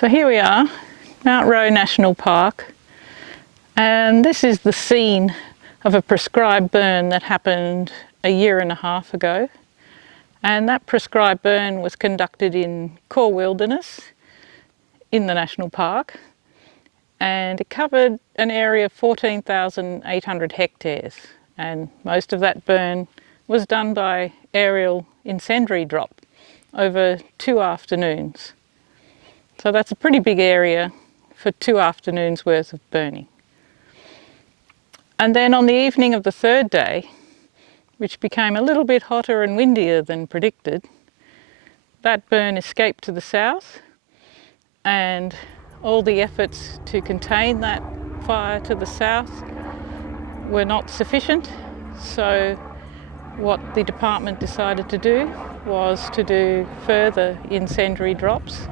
So here we are, Mount Roe National Park, and this is the scene of a prescribed burn that happened a year and a half ago. And that prescribed burn was conducted in core wilderness in the national park, and it covered an area of 14,800 hectares, and most of that burn was done by aerial incendiary drop over 2 afternoons. So that's a pretty big area for 2 afternoons worth of burning. And then on the evening of the third day, which became a little bit hotter and windier than predicted, that burn escaped to the south, and all the efforts to contain that fire to the south were not sufficient. So what the department decided to do was to do further incendiary drops,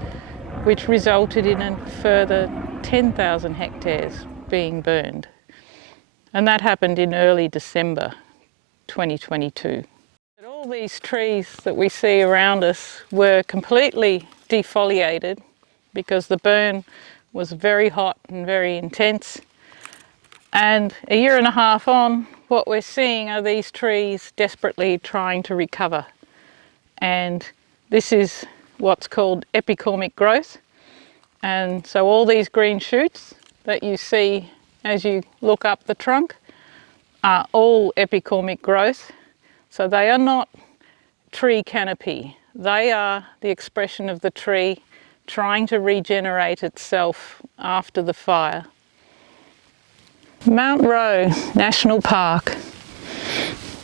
which resulted in a further 10,000 hectares being burned. And that happened in early December 2022. All these trees that we see around us were completely defoliated because the burn was very hot and very intense. And a year and a half on, what we're seeing are these trees desperately trying to recover. And this is what's called epicormic growth. And so all these green shoots that you see as you look up the trunk are all epicormic growth. So they are not tree canopy. They are the expression of the tree trying to regenerate itself after the fire. Mount Roe National Park.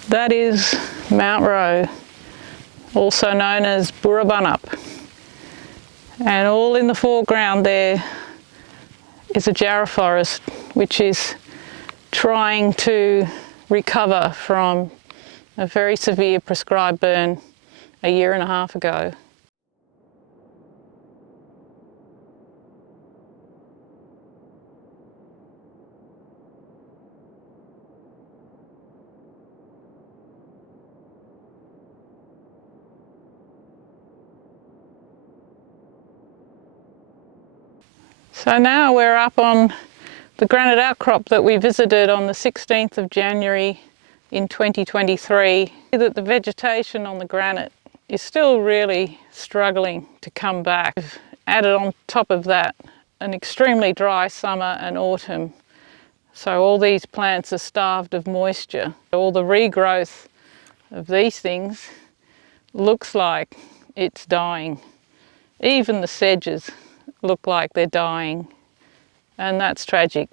That is Mount Roe, also known as Burrabunup. And all in the foreground there is a jarrah forest, which is trying to recover from a very severe prescribed burn a year and a half ago. So now we're up on the granite outcrop that we visited on the 16th of January in 2023. That the vegetation on the granite is still really struggling to come back. We've added on top of that an extremely dry summer and autumn. So all these plants are starved of moisture. All the regrowth of these things looks like it's dying. Even the sedges look like they're dying, and that's tragic.